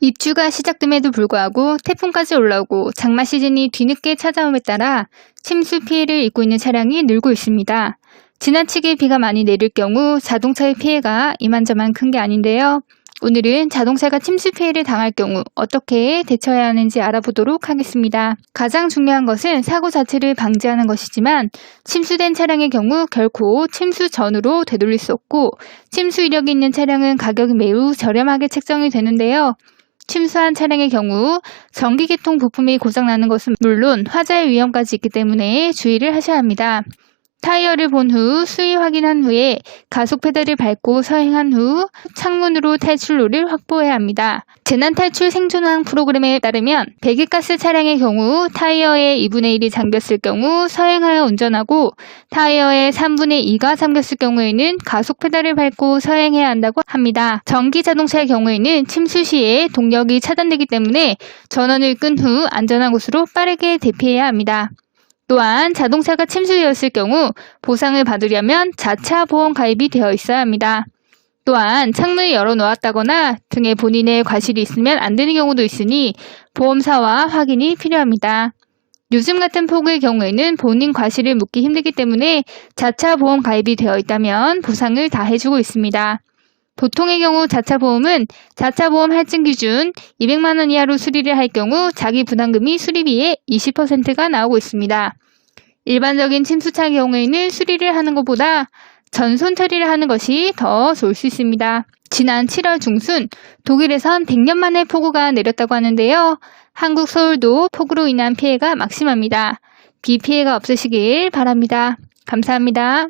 입주가 시작됨에도 불구하고 태풍까지 올라오고 장마 시즌이 뒤늦게 찾아옴에 따라 침수 피해를 입고 있는 차량이 늘고 있습니다. 지나치게 비가 많이 내릴 경우 자동차의 피해가 이만저만 큰 게 아닌데요. 오늘은 자동차가 침수 피해를 당할 경우 어떻게 대처해야 하는지 알아보도록 하겠습니다. 가장 중요한 것은 사고 자체를 방지하는 것이지만 침수된 차량의 경우 결코 침수 전으로 되돌릴 수 없고 침수 이력이 있는 차량은 가격이 매우 저렴하게 책정이 되는데요. 침수한 차량의 경우 전기계통 부품이 고장나는 것은 물론 화재의 위험까지 있기 때문에 주의를 하셔야 합니다. 타이어를 본 후 수위 확인한 후에 가속 페달을 밟고 서행한 후 창문으로 탈출로를 확보해야 합니다. 재난 탈출 생존왕 프로그램에 따르면 배기가스 차량의 경우 타이어의 2분의 1이 잠겼을 경우 서행하여 운전하고 타이어의 3분의 2가 잠겼을 경우에는 가속 페달을 밟고 서행해야 한다고 합니다. 전기 자동차의 경우에는 침수 시에 동력이 차단되기 때문에 전원을 끈 후 안전한 곳으로 빠르게 대피해야 합니다. 또한 자동차가 침수되었을 경우 보상을 받으려면 자차 보험 가입이 되어 있어야 합니다. 또한 창문을 열어 놓았다거나 등에 본인의 과실이 있으면 안 되는 경우도 있으니 보험사와 확인이 필요합니다. 요즘 같은 폭우의 경우에는 본인 과실을 묻기 힘들기 때문에 자차 보험 가입이 되어 있다면 보상을 다 해주고 있습니다. 보통의 경우 자차 보험은 자차 보험 할증 기준 200만 원 이하로 수리를 할 경우 자기 부담금이 수리비의 20%가 나오고 있습니다. 일반적인 침수차의 경우에는 수리를 하는 것보다 전손 처리를 하는 것이 더 좋을 수 있습니다. 지난 7월 중순 독일에선 100년 만에 폭우가 내렸다고 하는데요. 한국 서울도 폭우로 인한 피해가 막심합니다. 비 피해가 없으시길 바랍니다. 감사합니다.